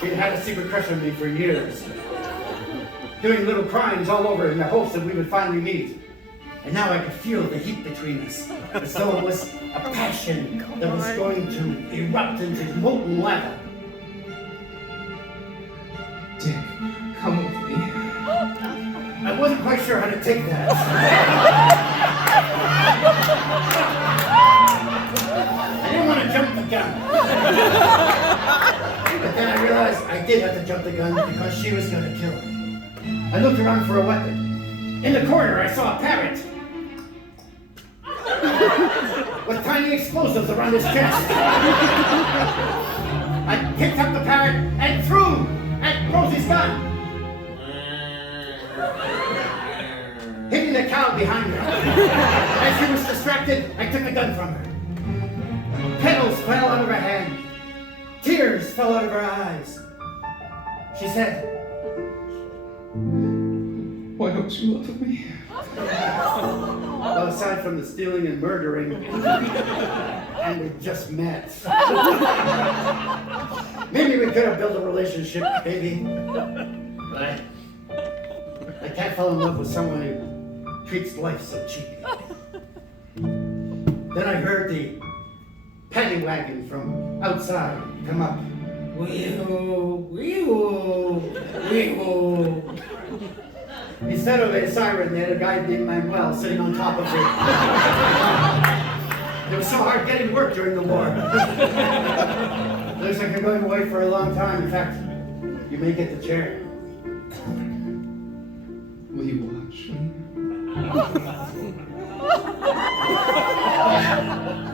He'd had a secret crush on me for years, doing little crimes all over in the hopes that we would finally meet. And now I could feel the heat between us, as though it was a passion that was going to erupt into molten lava. Dick, come with me. I wasn't quite sure how to take that. I didn't want to jump the gun. But then I realized I did have to jump the gun because she was going to kill me. I looked around for a weapon. In the corner, I saw a parrot with tiny explosives around his chest. I picked up the parrot and threw at Rosie's gun, hitting the cow behind her. As she was distracted, I took the gun from her. Petals fell out of her hand. Tears fell out of her eyes. She said, Why don't you love me? well, aside from the stealing and murdering, and we just met. Maybe we could have built a relationship, baby. But I can't fall in love with someone who treats life so cheaply. Then I heard the paddy wagon from outside come up. Wee-hoo, wee-hoo, wee-hoo. Instead of a siren, they had a guy named Manuel sitting on top of it. It was so hard getting work during the war. Looks like you're going away for a long time. In fact, you may get the chair. Will you watch me?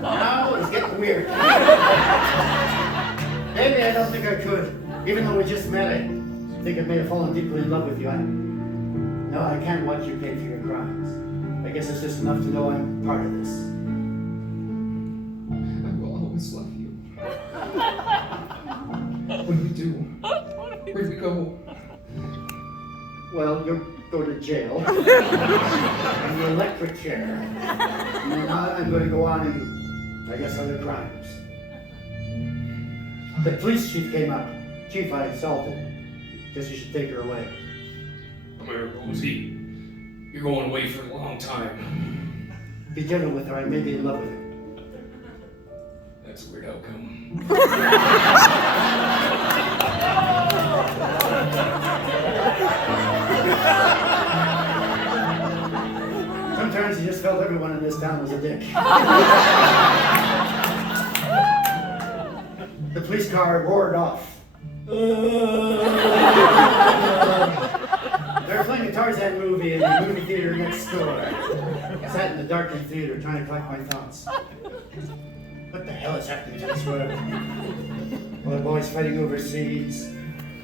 Now it's getting weird. Maybe I don't think I could. Even though we just met, I think I may have fallen deeply in love with you. No, I can't watch you pay for your crimes. I guess it's just enough to know I'm part of this. I will always love you. When we do, where do we go? Well, you'll go to jail. In the electric chair. And then I'm going to go on and, I guess, other crimes. The police chief came up. Chief, I assaulted. Guess you should take her away. Come here, Rosie. You're going away for a long time. Be gentle with her. I may be in love with her. That's a weird outcome. Sometimes you just felt everyone in this town was a dick. The police car roared off. They were playing a Tarzan movie in the movie theater next door. I sat in the darkened theater trying to collect my thoughts. What the hell is happening to this world? All the boys fighting overseas,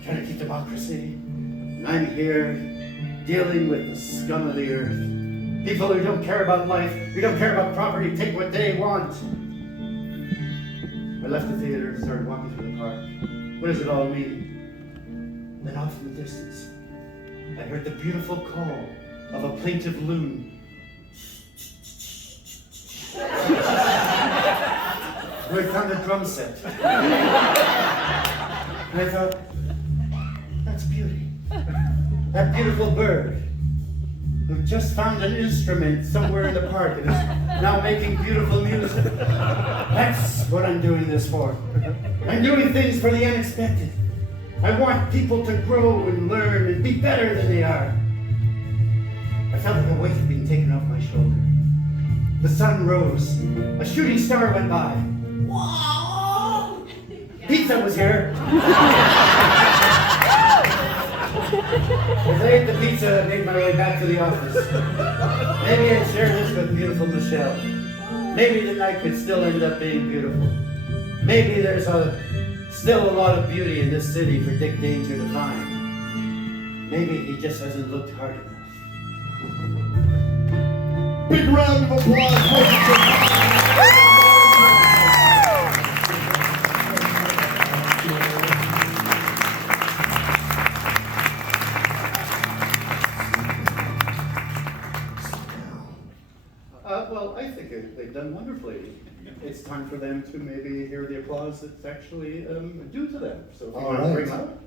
trying to keep democracy. And I'm here, dealing with the scum of the earth. People who don't care about life, who don't care about property, take what they want. I left the theater and started walking through the park. What does it all mean? Then off in the distance, I heard the beautiful call of a plaintive loon. Where I found a drum set. And I thought, that's beauty. That beautiful bird who just found an instrument somewhere in the park and is now making beautiful music. That's what I'm doing this for. I'm doing things for the unexpected. I want people to grow and learn and be better than they are. I felt like a weight had been taken off my shoulder. The sun rose. A shooting star went by. Whoa! Pizza was here. As I ate the pizza, I made my way back to the office. Maybe I'd share this with beautiful Michelle. Maybe the night could still end up being beautiful. Maybe there's still a lot of beauty in this city for Dick Danger to find. Maybe he just hasn't looked hard enough. Big round of applause. Well, I think they've done wonderfully. It's time for them to maybe hear the applause that's actually due to them. So if you want to bring them up.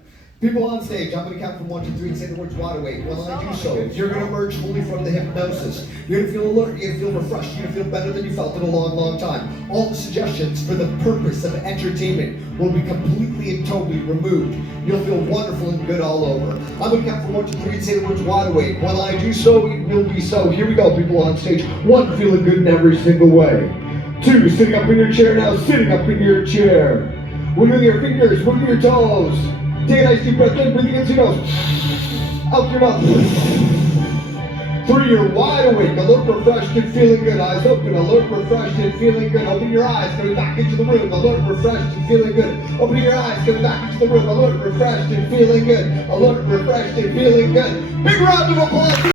People on stage, I'm going to count from 1 to 3 and say the words water weight. When I do so, you're going to emerge fully from the hypnosis. You're going to feel alert, you're going to feel refreshed, you're going to feel better than you felt in a long, long time. All the suggestions for the purpose of entertainment will be completely and totally removed. You'll feel wonderful and good all over. I'm going to count from 1 to 3 and say the words water weight. When I do so, it will be so. Here we go, people on stage. 1, feeling good in every single way. 2, sitting up in your chair now, sitting up in your chair. Wiggle your fingers, wiggle your toes. Take a nice deep breath in, breathing into your nose, out your mouth. 3, you're wide awake, alert, refreshed, and feeling good. Eyes open, alert, refreshed, and feeling good. Open your eyes, coming back into the room, alert, refreshed, and feeling good. Open your eyes, coming back into the room, alert, refreshed, and feeling good. Alert, refreshed, and feeling good. Big round of applause.